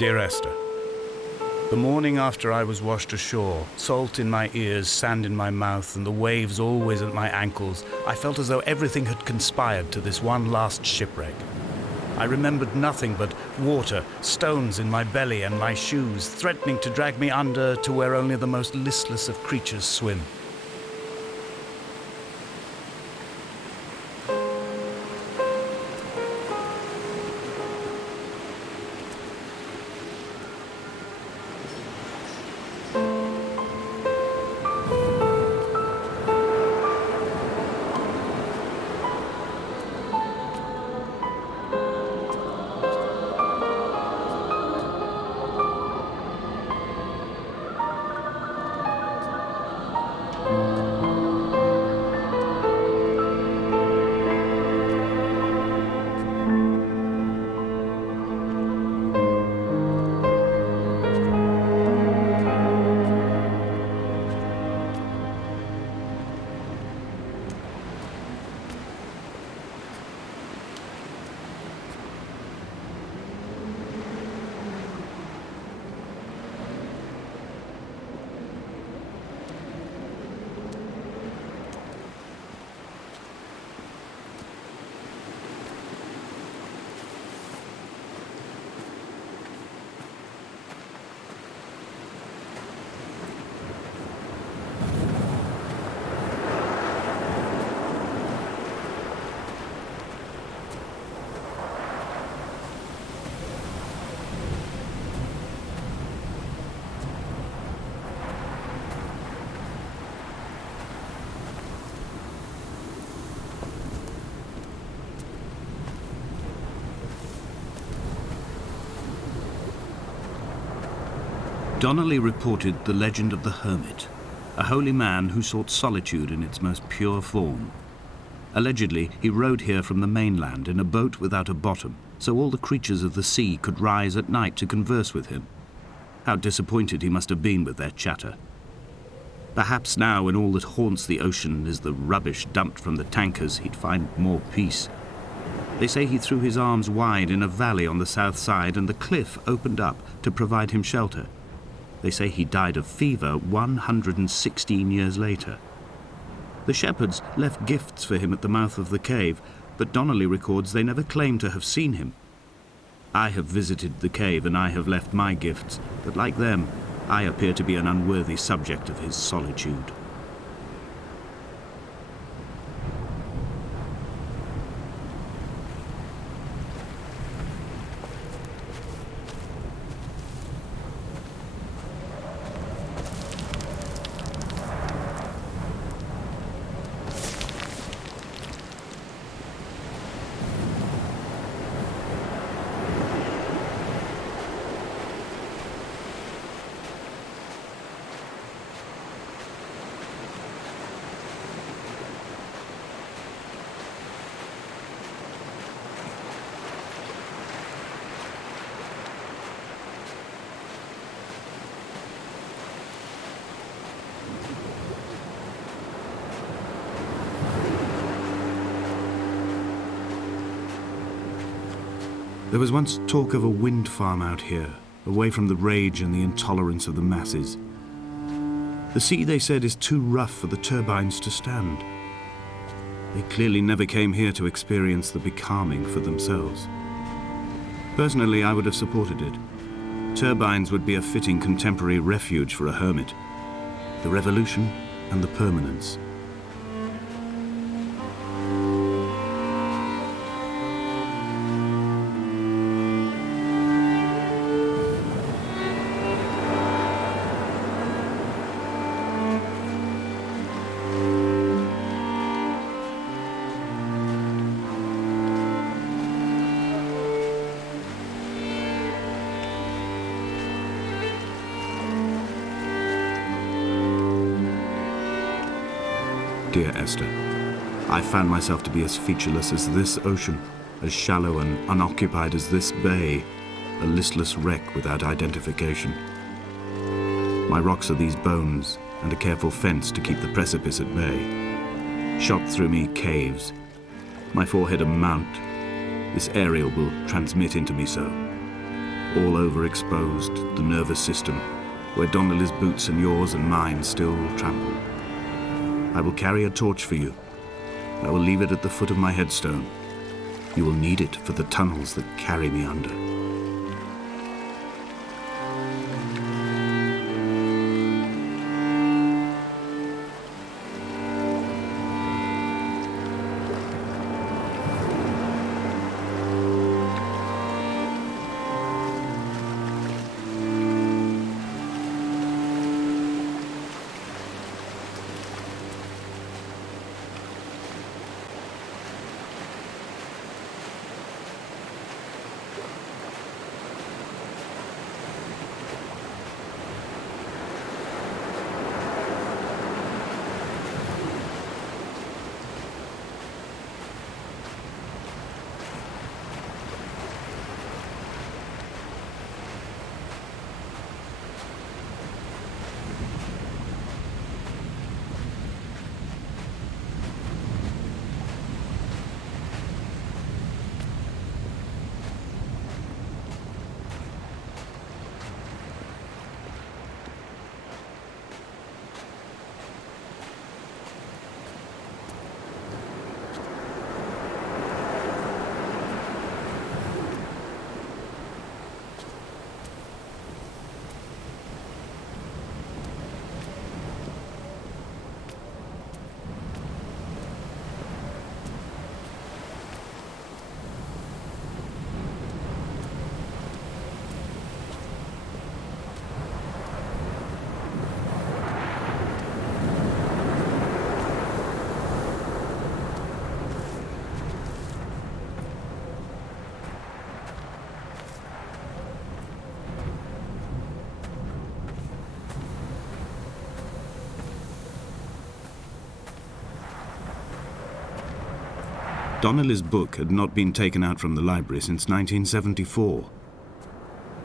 Dear Esther, the morning after I was washed ashore, salt in my ears, sand in my mouth, and the waves always at my ankles, I felt as though everything had conspired to this one last shipwreck. I remembered nothing but water, stones in my belly and my shoes, threatening to drag me under to where only the most listless of creatures swim. Donnelly reported the legend of the hermit, a holy man who sought solitude in its most pure form. Allegedly, he rode here from the mainland in a boat without a bottom, so all the creatures of the sea could rise at night to converse with him. How disappointed he must have been with their chatter. Perhaps now, when all that haunts the ocean is the rubbish dumped from the tankers, he'd find more peace. They say he threw his arms wide in a valley on the south side, and the cliff opened up to provide him shelter. They say he died of fever 116 years later. The shepherds left gifts for him at the mouth of the cave, but Donnelly records they never claimed to have seen him. I have visited the cave and I have left my gifts, but like them, I appear to be an unworthy subject of his solitude. There was once talk of a wind farm out here, away from the rage and the intolerance of the masses. The sea, they said, is too rough for the turbines to stand. They clearly never came here to experience the becalming for themselves. Personally, I would have supported it. Turbines would be a fitting contemporary refuge for a hermit. The revolution and the permanence. Dear Esther, I found myself to be as featureless as this ocean, as shallow and unoccupied as this bay, a listless wreck without identification. My rocks are these bones, and a careful fence to keep the precipice at bay. Shot through me caves, my forehead a mount. This aerial will transmit into me so. all overexposed, the nervous system, where Donnelly's boots and yours and mine still trample. I will carry a torch for you. I will leave it at the foot of my headstone. You will need it for the tunnels that carry me under. Donnelly's book had not been taken out from the library since 1974.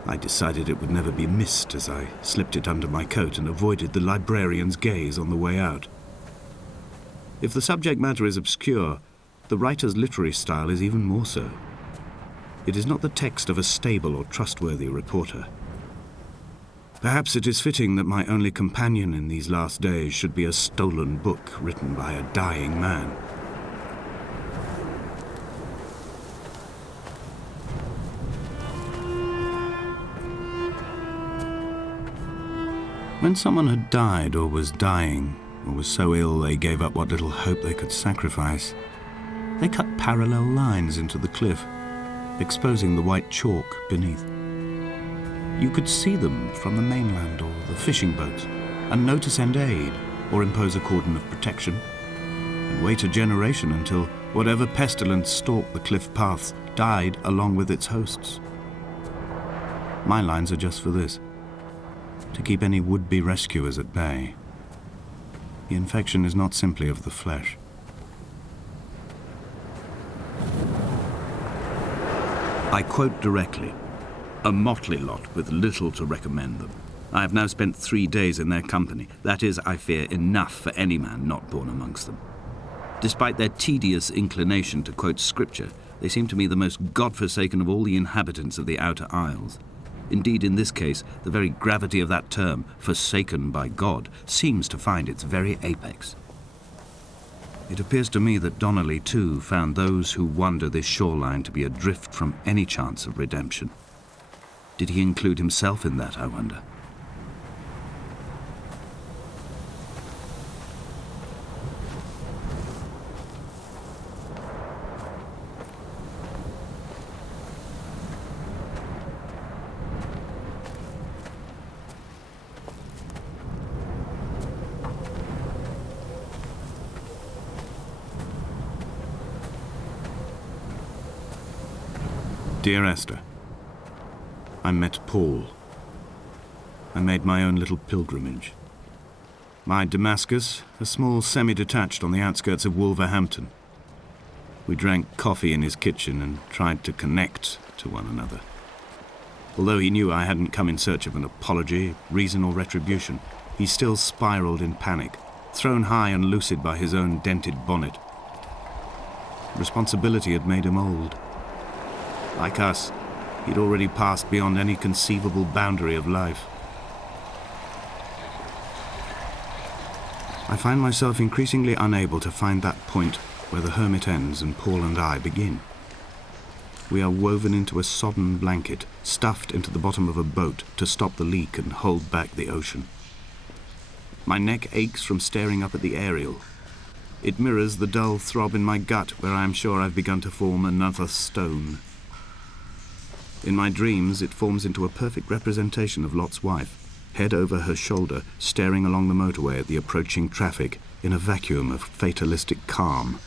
I decided it would never be missed as I slipped it under my coat and avoided the librarian's gaze on the way out. If the subject matter is obscure, the writer's literary style is even more so. It is not the text of a stable or trustworthy reporter. Perhaps it is fitting that my only companion in these last days should be a stolen book written by a dying man. When someone had died or was dying, or was so ill they gave up what little hope they could sacrifice, they cut parallel lines into the cliff, exposing the white chalk beneath. You could see them from the mainland or the fishing boats, and know to send aid or impose a cordon of protection, and wait a generation until whatever pestilence stalked the cliff paths died along with its hosts. My lines are just for this: to keep any would-be rescuers at bay. The infection is not simply of the flesh. I quote directly: a motley lot with little to recommend them. I have now spent 3 days in their company. That is, I fear, enough for any man not born amongst them. Despite their tedious inclination to quote scripture, they seem to me the most God-forsaken of all the inhabitants of the outer isles. Indeed, in this case, the very gravity of that term, forsaken by God, seems to find its very apex. It appears to me that Donnelly, too, found those who wander this shoreline to be adrift from any chance of redemption. Did he include himself in that, I wonder? Dear Esther, I met Paul. I made my own little pilgrimage. My Damascus, a small semi-detached on the outskirts of Wolverhampton. We drank coffee in his kitchen and tried to connect to one another. Although he knew I hadn't come in search of an apology, reason or retribution, he still spiraled in panic, thrown high and lucid by his own dented bonnet. Responsibility had made him old. Like us, He'd already passed beyond any conceivable boundary of life. I find myself increasingly unable to find that point where the hermit ends and Paul and I begin. We are woven into a sodden blanket, stuffed into the bottom of a boat to stop the leak and hold back the ocean. My neck aches from staring up at the aerial. It mirrors the dull throb in my gut where I am sure I've begun to form another stone. In my dreams, it forms into a perfect representation of Lot's wife, head over her shoulder, staring along the motorway at the approaching traffic in a vacuum of fatalistic calm.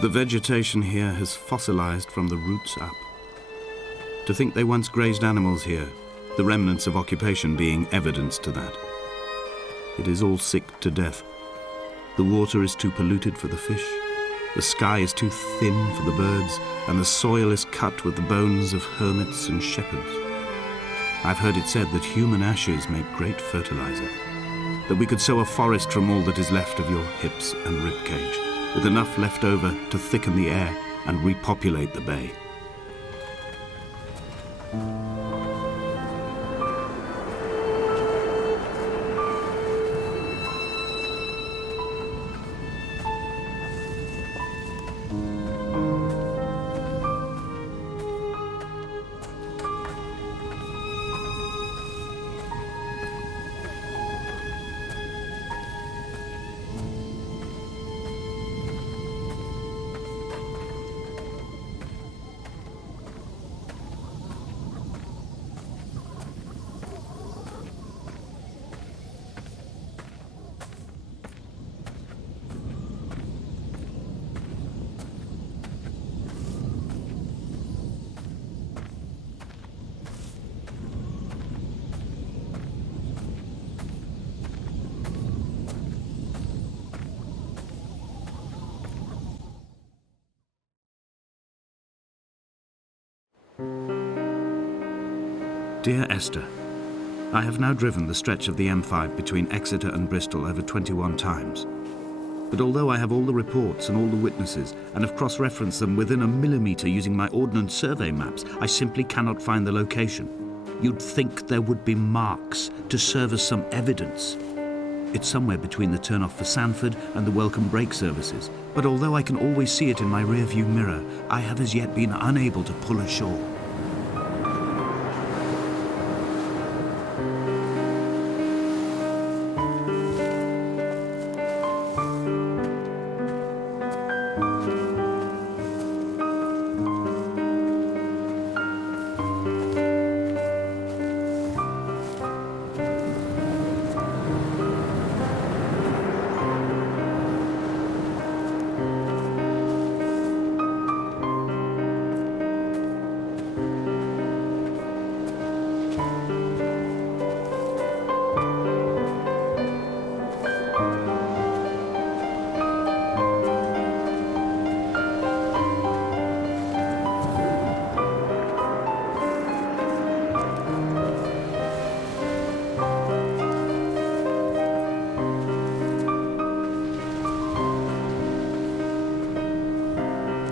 The vegetation here has fossilized from the roots up. To think they once grazed animals here, the remnants of occupation being evidence to that. It is all sick to death. The water is too polluted for the fish, the sky is too thin for the birds, and the soil is cut with the bones of hermits and shepherds. I've heard it said that human ashes make great fertilizer, that we could sow a forest from all that is left of your hips and ribcage, with enough left over to thicken the air and repopulate the bay. Dear Esther, I have now driven the stretch of the M5 between Exeter and Bristol over 21 times. But although I have all the reports and all the witnesses and have cross-referenced them within a millimetre using my ordnance survey maps, I simply cannot find the location. You'd think there would be marks to serve as some evidence. It's somewhere between the turn-off for Sanford and the welcome brake services. But although I can always see it in my rear-view mirror, I have as yet been unable to pull ashore.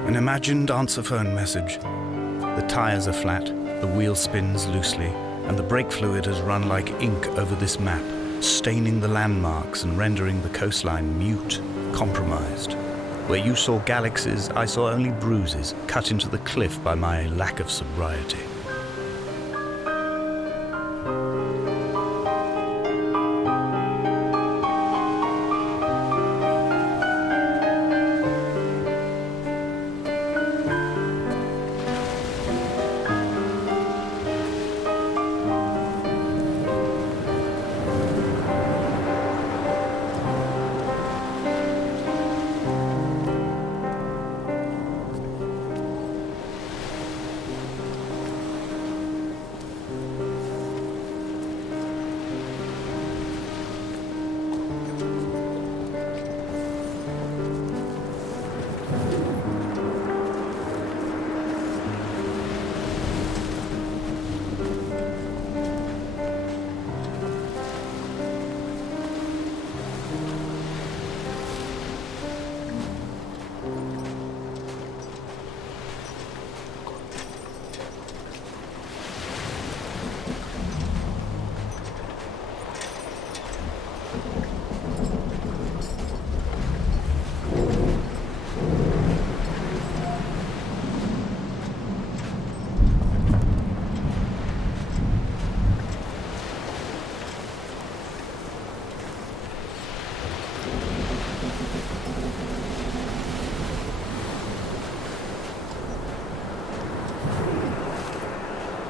An imagined answer phone message. The tires are flat, the wheel spins loosely, and the brake fluid has run like ink over this map, staining the landmarks and rendering the coastline mute, compromised. Where you saw galaxies, I saw only bruises cut into the cliff by my lack of sobriety.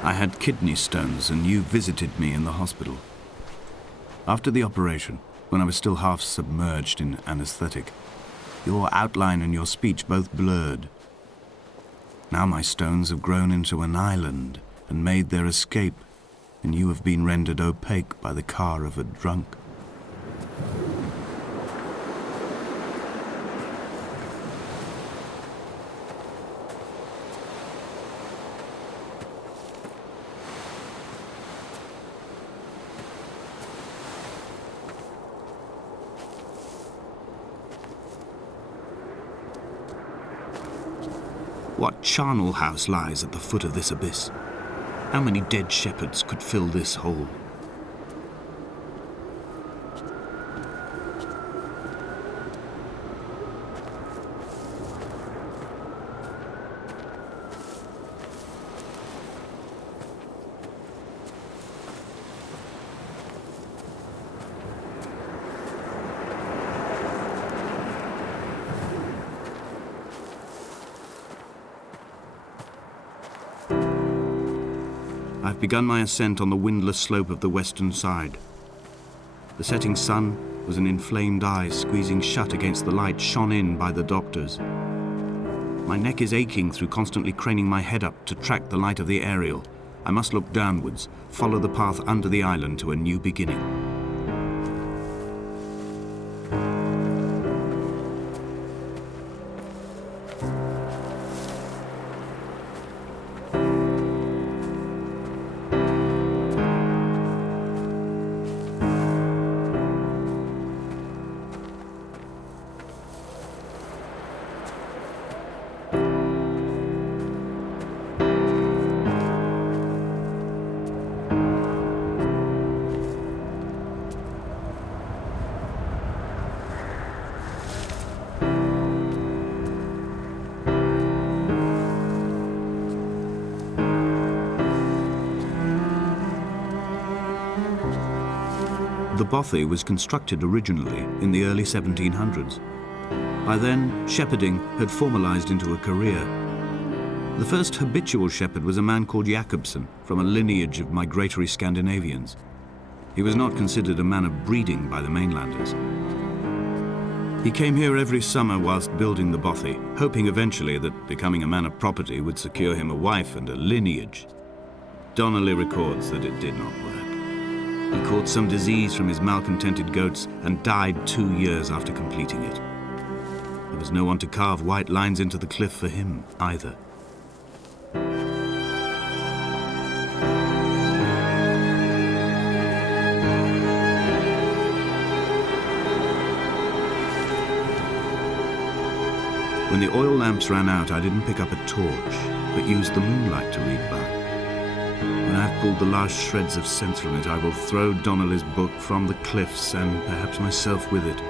I had kidney stones and you visited me in the hospital. After the operation, when I was still half submerged in anesthetic, your outline and your speech both blurred. Now my stones have grown into an island and made their escape, and you have been rendered opaque by the car of a drunk. What charnel house lies at the foot of this abyss? How many dead shepherds could fill this hole? I've begun my ascent on the windless slope of the western side. The setting sun was an inflamed eye squeezing shut against the light shone in by the doctors. My neck is aching through constantly craning my head up to track the light of the aerial. I must look downwards, follow the path under the island to a new beginning. The bothy was constructed originally in the early 1700s. By then, shepherding had formalized into a career. The first habitual shepherd was a man called Jakobsen, from a lineage of migratory Scandinavians. He was not considered a man of breeding by the mainlanders. He came here every summer whilst building the bothy, hoping eventually that becoming a man of property would secure him a wife and a lineage. Donnelly records that it did not work. He caught some disease from his malcontented goats and died 2 years after completing it. There was no one to carve white lines into the cliff for him either. When the oil lamps ran out, I didn't pick up a torch, but used the moonlight to read by. When I've pulled the last shreds of sense from it, I will throw Donnelly's book from the cliffs and perhaps myself with it.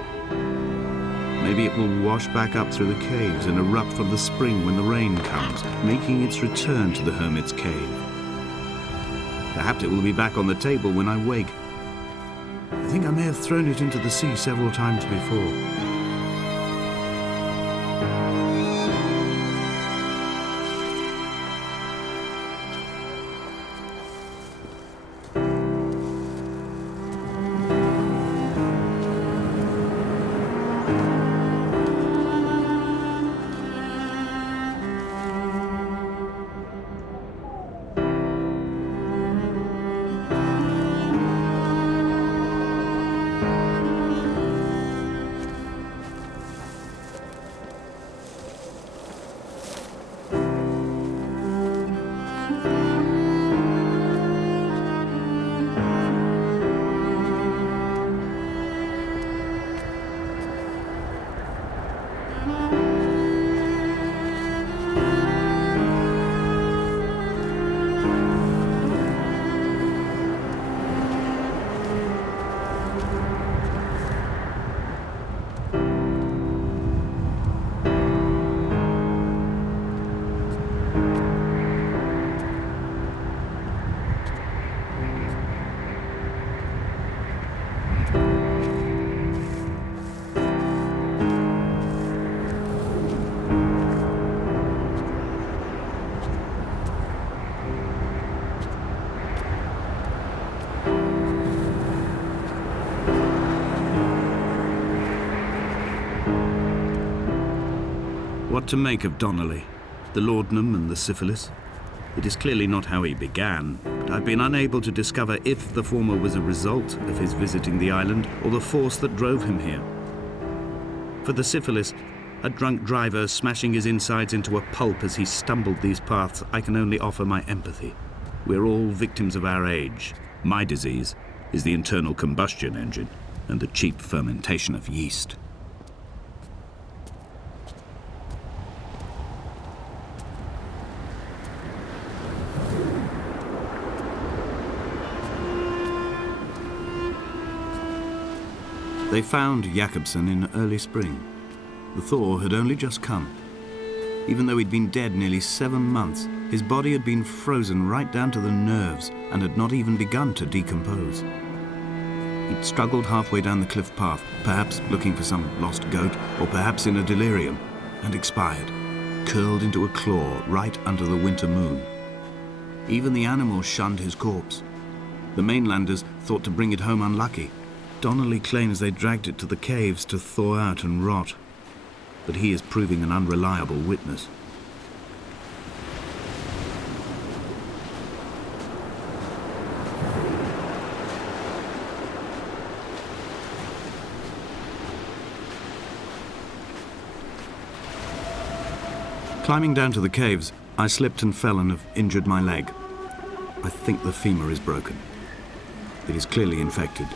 Maybe it will wash back up through the caves and erupt from the spring when the rain comes, making its return to the hermit's cave. Perhaps it will be back on the table when I wake. I think I may have thrown it into the sea several times before. What to make of Donnelly, the laudanum and the syphilis? It is clearly not how he began, but I've been unable to discover if the former was a result of his visiting the island or the force that drove him here. For the syphilis, a drunk driver smashing his insides into a pulp as he stumbled these paths, I can only offer my empathy. We're all victims of our age. My disease is the internal combustion engine and the cheap fermentation of yeast. They found Jakobsen in early spring. The thaw had only just come. Even though he'd been dead nearly 7 months, his body had been frozen right down to the nerves and had not even begun to decompose. He'd struggled halfway down the cliff path, perhaps looking for some lost goat, or perhaps in a delirium, and expired, curled into a claw right under the winter moon. Even the animals shunned his corpse. The mainlanders thought to bring it home unlucky. Donnelly claims they dragged it to the caves to thaw out and rot, but he is proving an unreliable witness. Climbing down to the caves, I slipped and fell and have injured my leg. I think the femur is broken. It is clearly infected.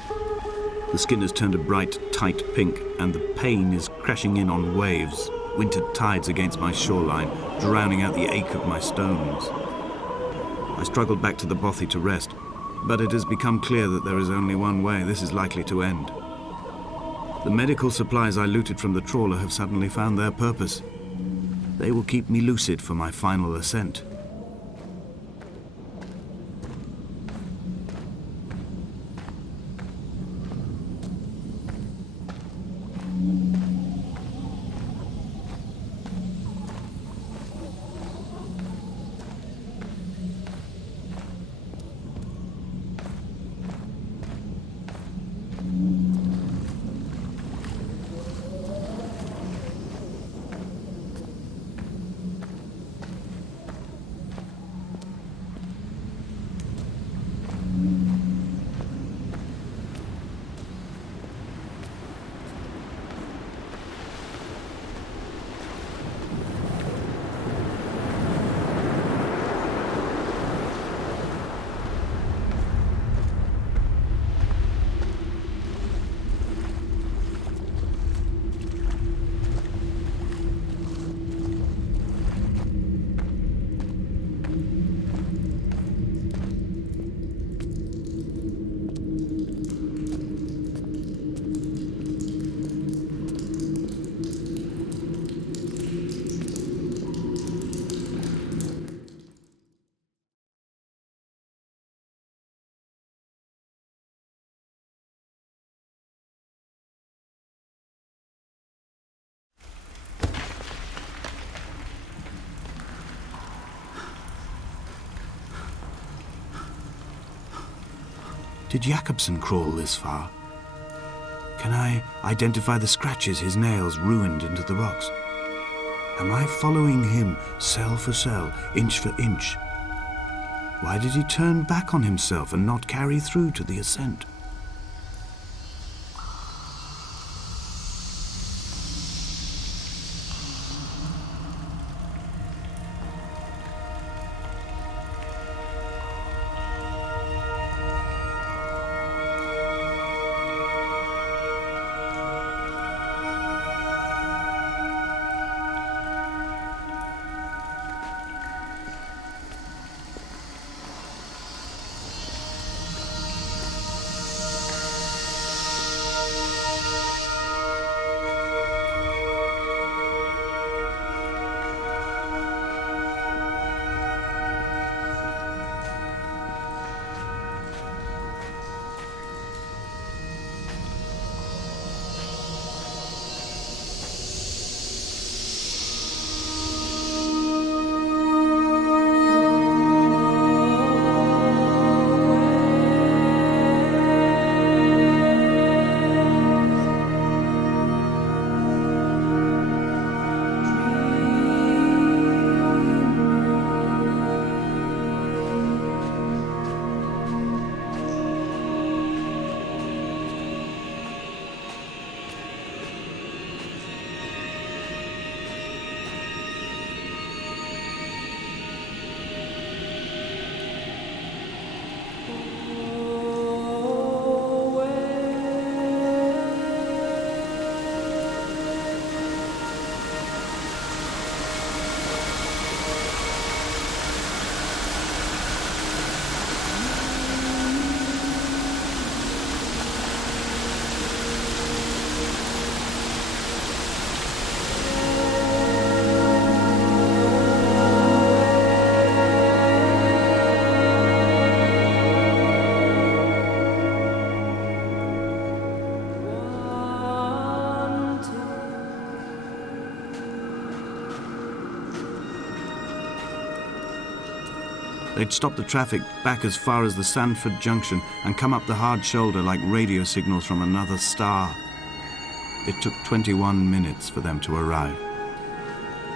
The skin has turned a bright, tight pink, and the pain is crashing in on waves, winter tides against my shoreline, drowning out the ache of my stones. I struggled back to the bothy to rest, but it has become clear that there is only one way this is likely to end. The medical supplies I looted from the trawler have suddenly found their purpose. They will keep me lucid for my final ascent. Did Jakobsen crawl this far? Can I identify the scratches his nails ruined into the rocks? Am I following him cell for cell, inch for inch? Why did he turn back on himself and not carry through to the ascent? They'd stop the traffic back as far as the Sandford Junction and come up the hard shoulder like radio signals from another star. It took 21 minutes for them to arrive.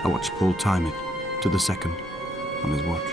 I watched Paul time it to the second on his watch.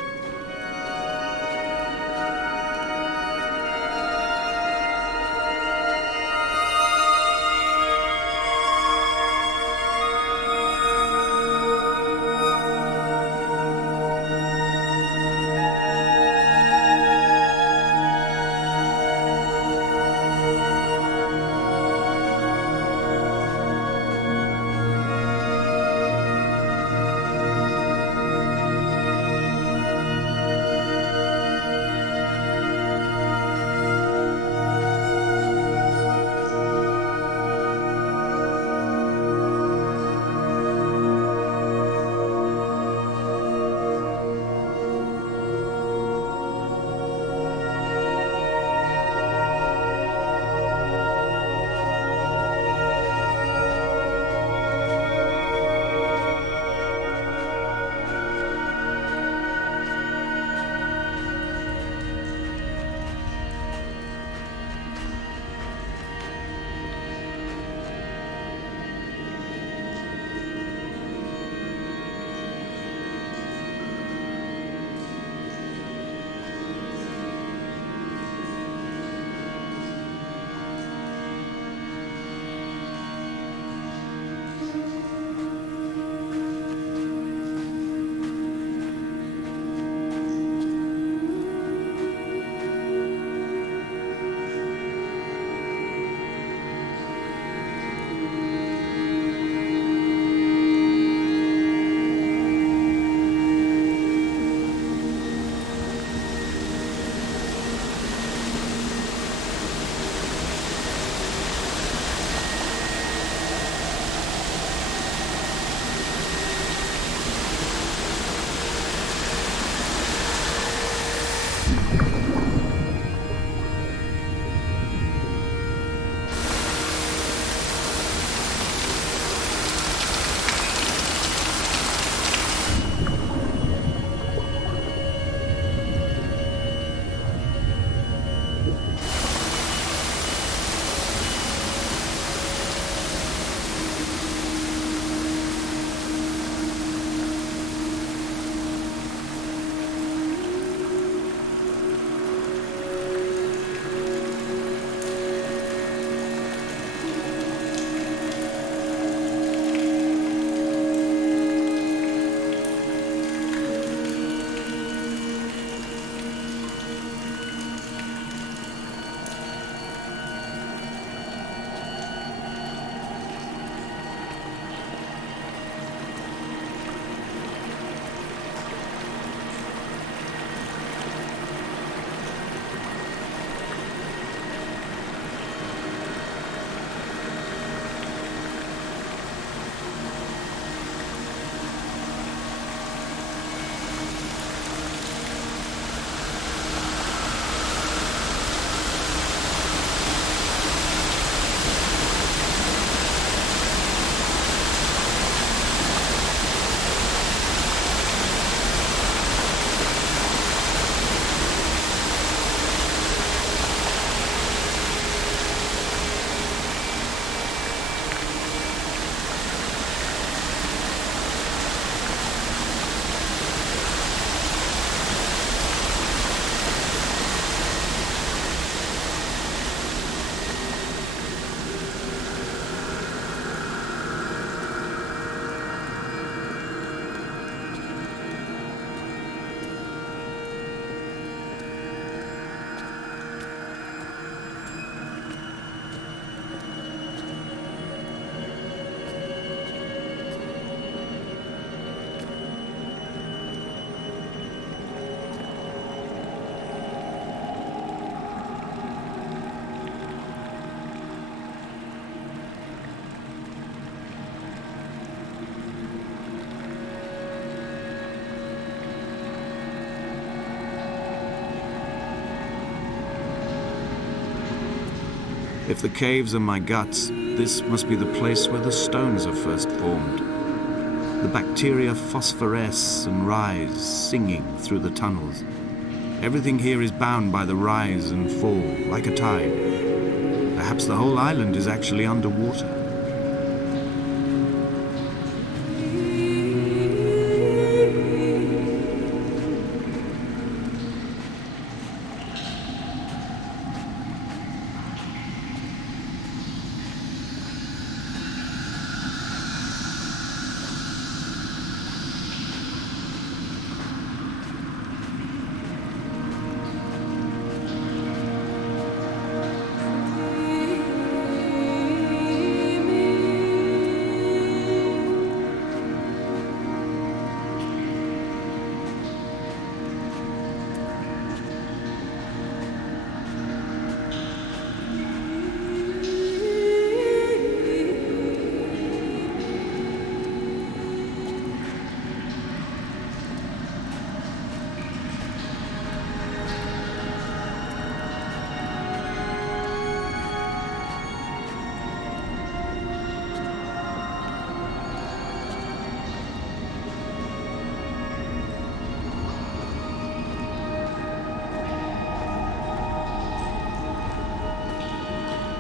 If the caves are my guts, this must be the place where the stones are first formed. The bacteria phosphoresce and rise, singing through the tunnels. Everything here is bound by the rise and fall, like a tide. Perhaps the whole island is actually underwater.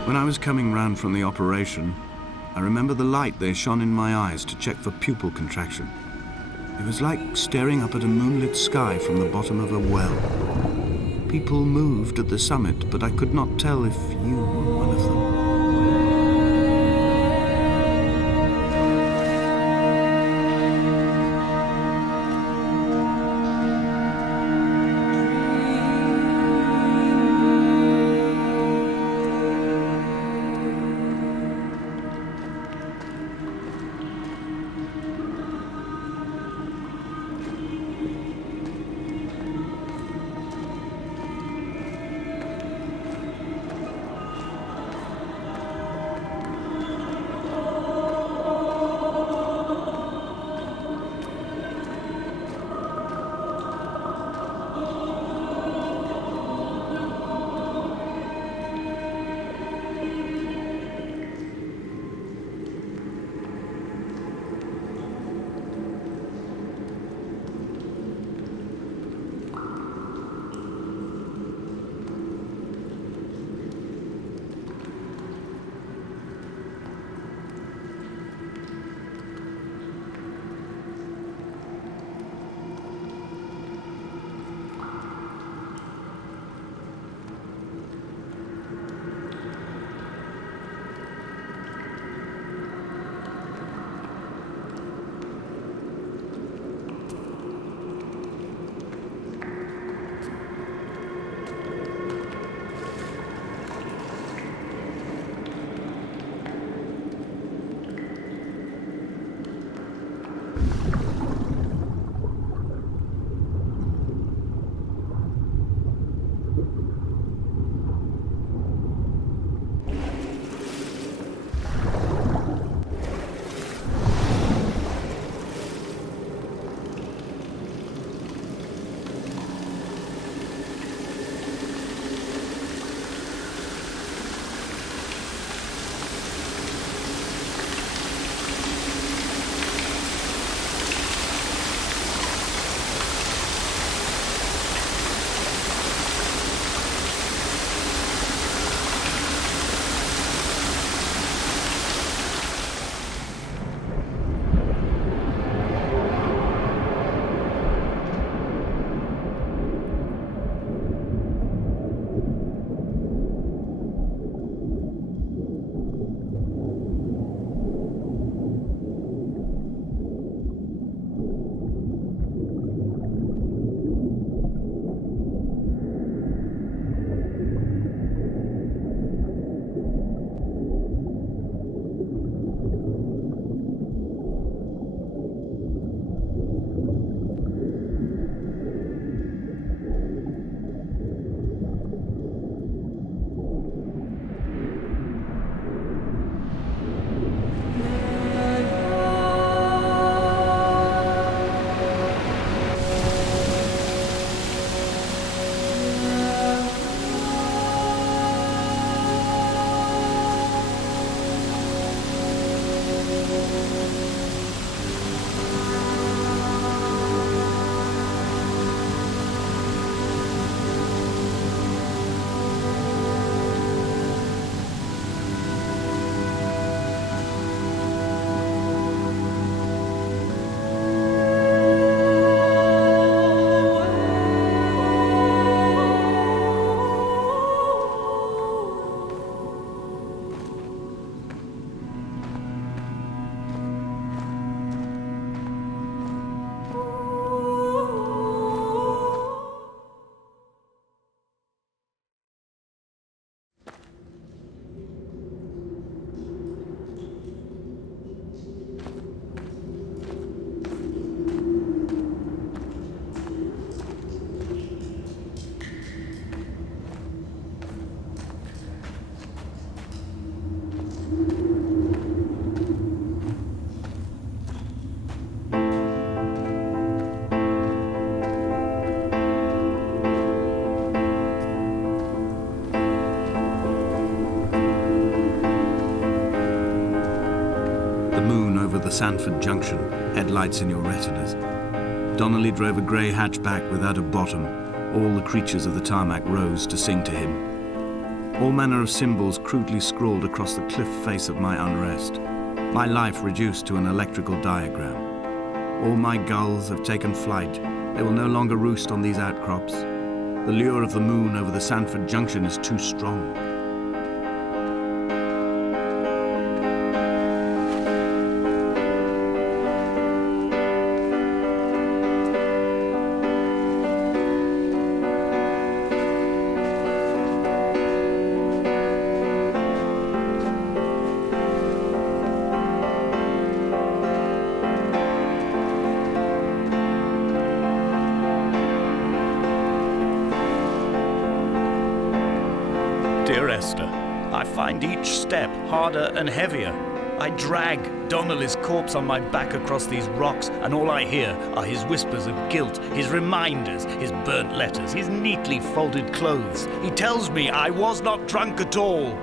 When I was coming round from the operation, I remember the light they shone in my eyes to check for pupil contraction. It was like staring up at a moonlit sky from the bottom of a well. People moved at the summit, but I could not tell if you were one of them. over the Sandford Junction, headlights in your retinas. Donnelly drove a grey hatchback without a bottom. All the creatures of the tarmac rose to sing to him. All manner of symbols crudely scrawled across the cliff face of my unrest. My life reduced to an electrical diagram. All my gulls have taken flight. They will no longer roost on these outcrops. The lure of the moon over the Sandford Junction is too strong. Dear Esther, I find each step harder and heavier. I drag Donnelly's corpse on my back across these rocks, and all I hear are his whispers of guilt, his reminders, his burnt letters, his neatly folded clothes. He tells me I was not drunk at all.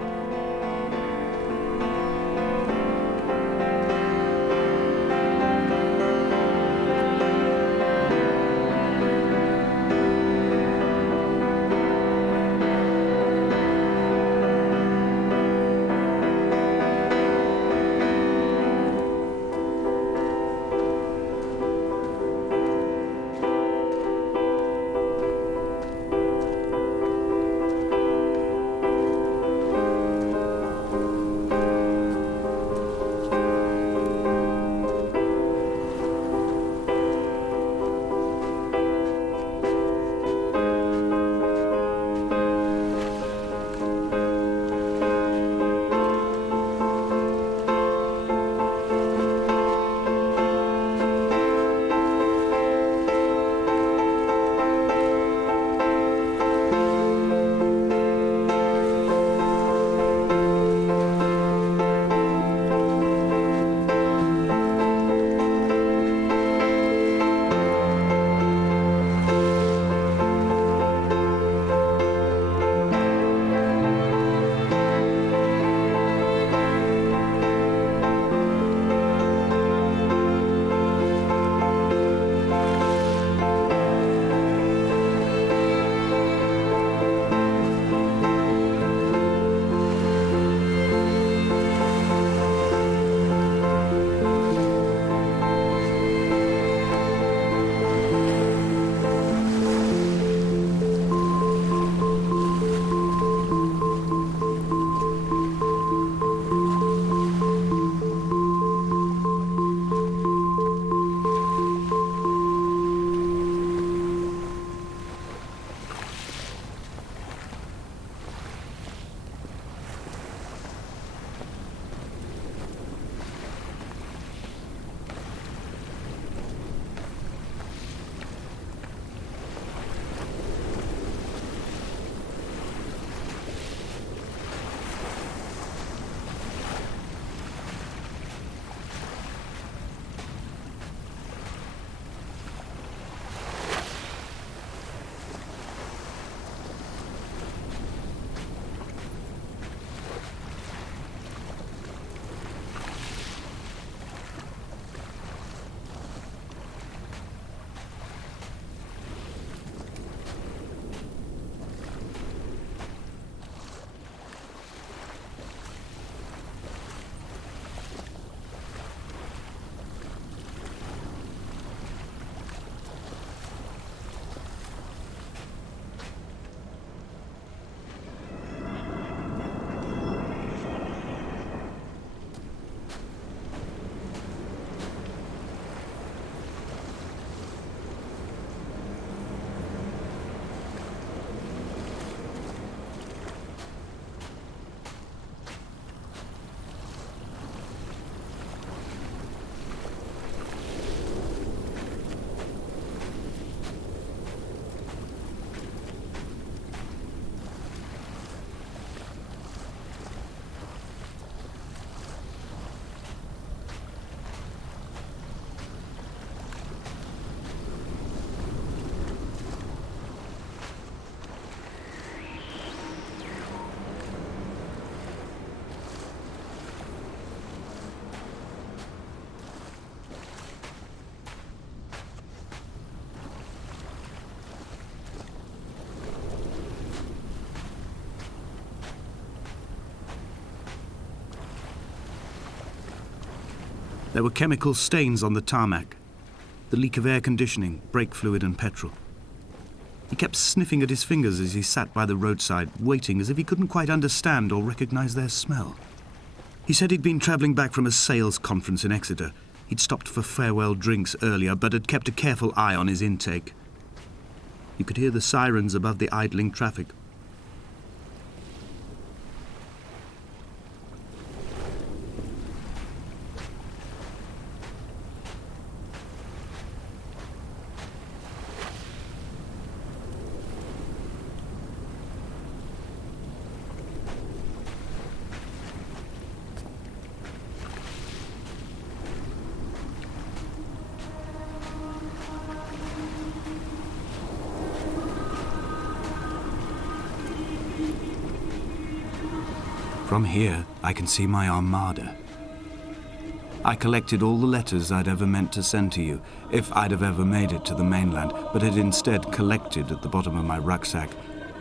There were chemical stains on the tarmac, the leak of air conditioning, brake fluid and petrol. He kept sniffing at his fingers as he sat by the roadside, waiting as if he couldn't quite understand or recognize their smell. He said he'd been travelling back from a sales conference in Exeter. He'd stopped for farewell drinks earlier, but had kept a careful eye on his intake. You could hear the sirens above the idling traffic. From here, I can see my armada. I collected all the letters I'd ever meant to send to you, if I'd have ever made it to the mainland, but had instead collected at the bottom of my rucksack,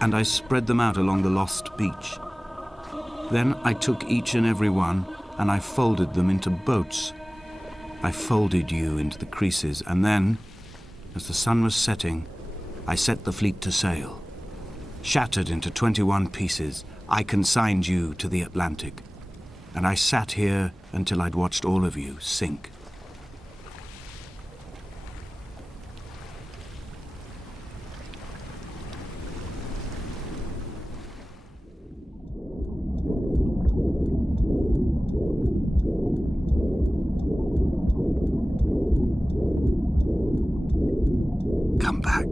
and I spread them out along the lost beach. Then I took each and every one, and I folded them into boats. I folded you into the creases, and then, as the sun was setting, I set the fleet to sail. Shattered into 21 pieces, I consigned you to the Atlantic, and I sat here until I'd watched all of you sink. Come back.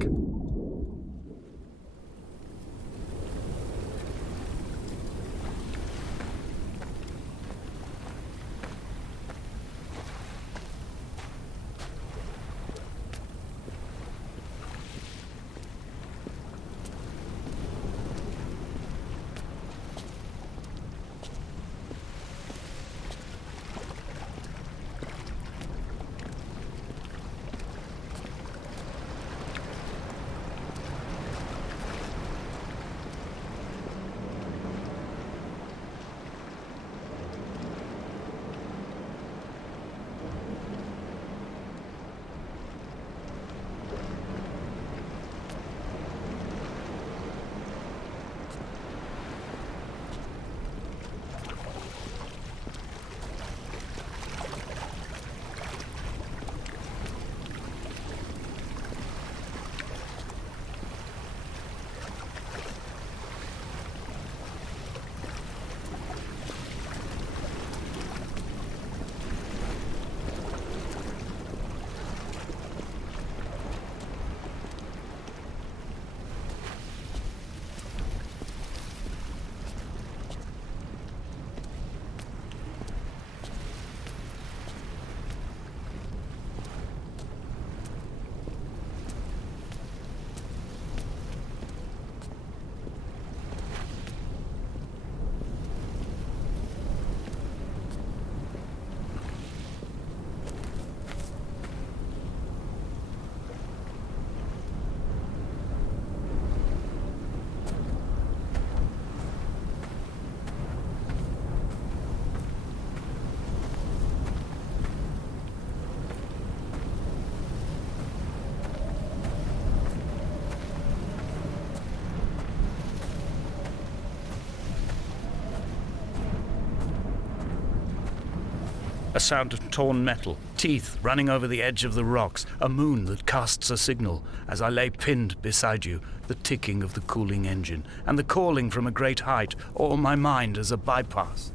A sound of torn metal, teeth running over the edge of the rocks, a moon that casts a signal as I lay pinned beside you, the ticking of the cooling engine, and the calling from a great height, all my mind as a bypass.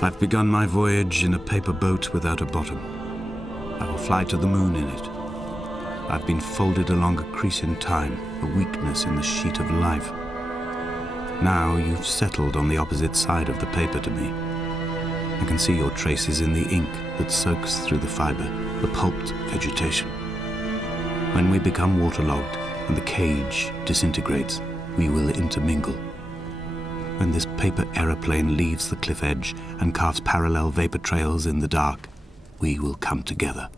I've begun my voyage in a paper boat without a bottom. I will fly to the moon in it. I've been folded along a crease in time, a weakness in the sheet of life. Now you've settled on the opposite side of the paper to me. I can see your traces in the ink that soaks through the fibre, the pulped vegetation. When we become waterlogged and the cage disintegrates, we will intermingle. When this paper aeroplane leaves the cliff edge and carves parallel vapor trails in the dark, we will come together.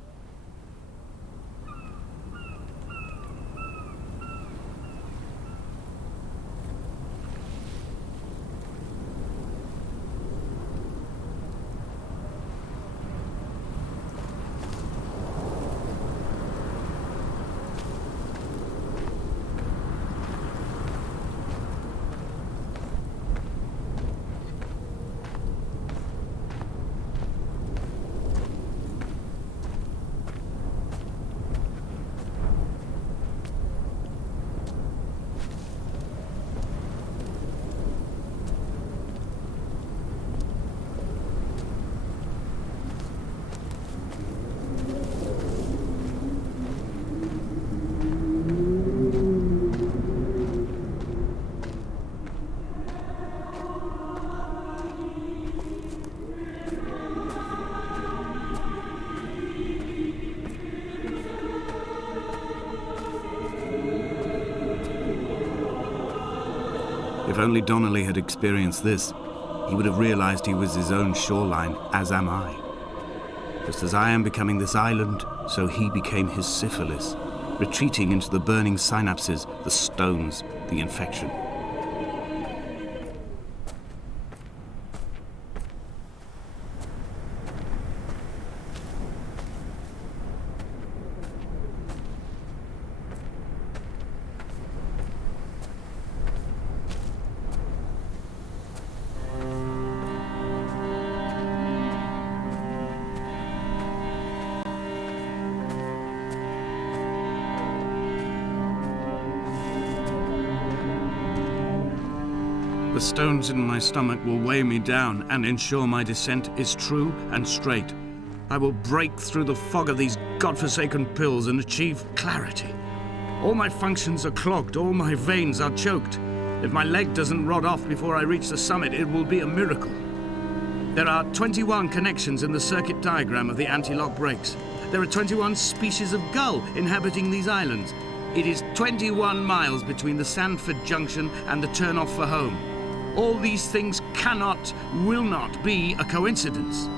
If only Donnelly had experienced this, he would have realized he was his own shoreline, as am I. Just as I am becoming this island, so he became his syphilis, retreating into the burning synapses, the stones, the infection. The stones in my stomach will weigh me down and ensure my descent is true and straight. I will break through the fog of these godforsaken pills and achieve clarity. All my functions are clogged, all my veins are choked. If my leg doesn't rot off before I reach the summit, it will be a miracle. There are 21 connections in the circuit diagram of the anti-lock brakes. There are 21 species of gull inhabiting these islands. It is 21 miles between the Sandford Junction and the turn-off for home. All these things cannot, will not be a coincidence.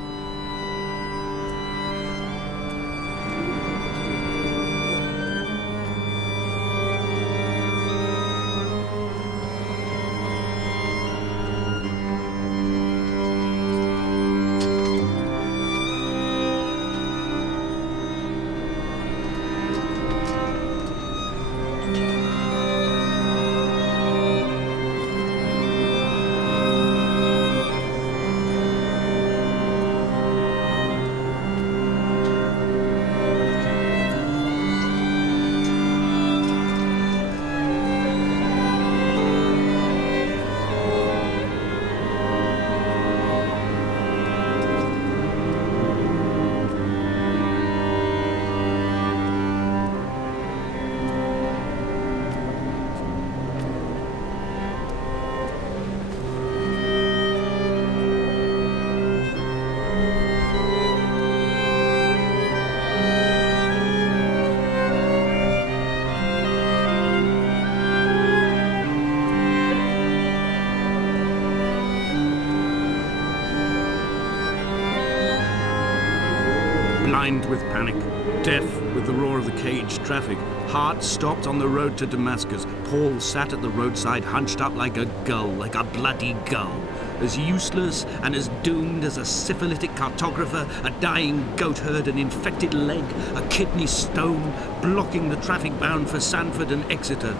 Blind with panic, deaf with the roar of the caged traffic, heart stopped on the road to Damascus, Paul sat at the roadside hunched up like a gull, like a bloody gull, as useless and as doomed as a syphilitic cartographer, a dying goat herd, an infected leg, a kidney stone, blocking the traffic bound for Sandford and Exeter.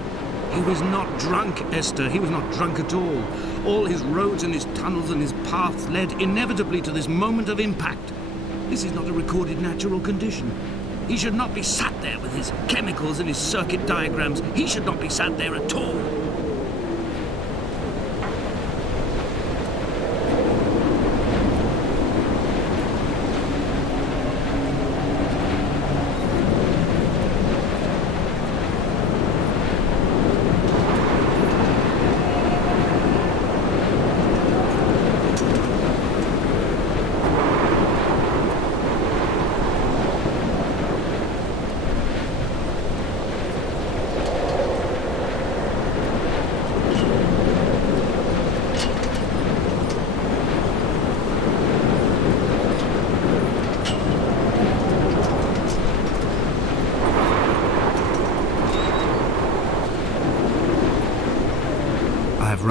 He was not drunk, Esther, he was not drunk at all. All his roads and his tunnels and his paths led inevitably to this moment of impact. This is not a recorded natural condition. He should not be sat there with his chemicals and his circuit diagrams. He should not be sat there at all.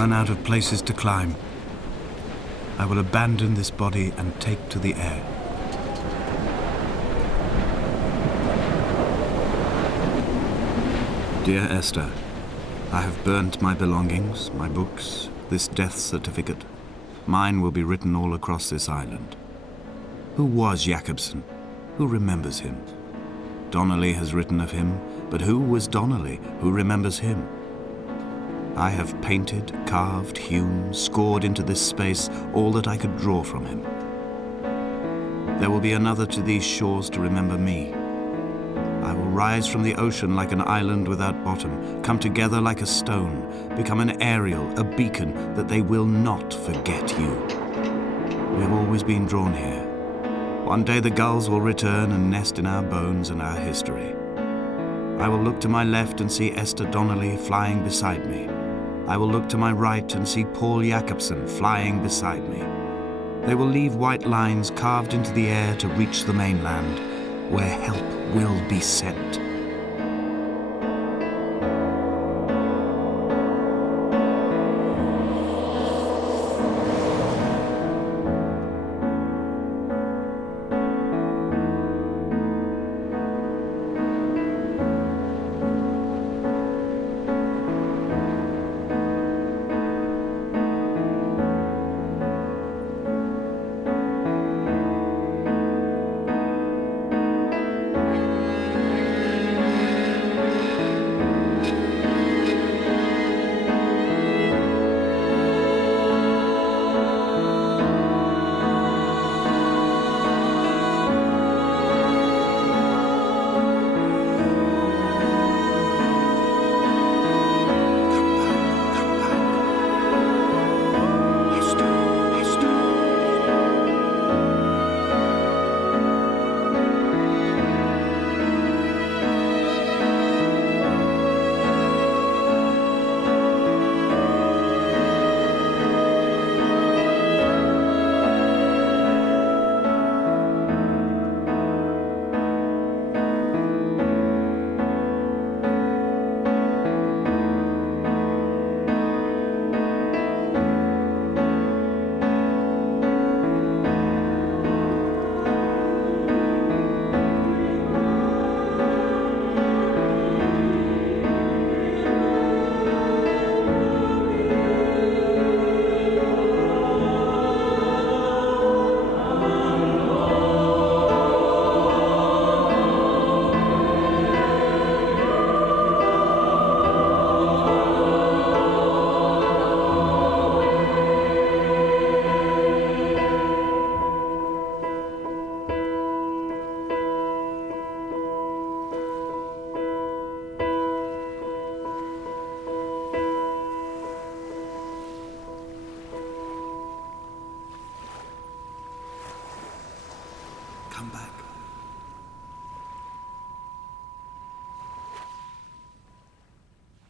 run out of places to climb. I will abandon this body and take to the air. Dear Esther, I have burnt my belongings, my books, this death certificate. Mine will be written all across this island. Who was Jakobsen? Who remembers him? Donnelly has written of him, but who was Donnelly? Who remembers him? I have painted, carved, hewn, scored into this space all that I could draw from him. There will be another to these shores to remember me. I will rise from the ocean like an island without bottom, come together like a stone, become an aerial, a beacon, that they will not forget you. We have always been drawn here. One day the gulls will return and nest in our bones and our history. I will look to my left and see Esther Donnelly flying beside me. I will look to my right and see Paul Jakobsen flying beside me. They will leave white lines carved into the air to reach the mainland, where help will be sent.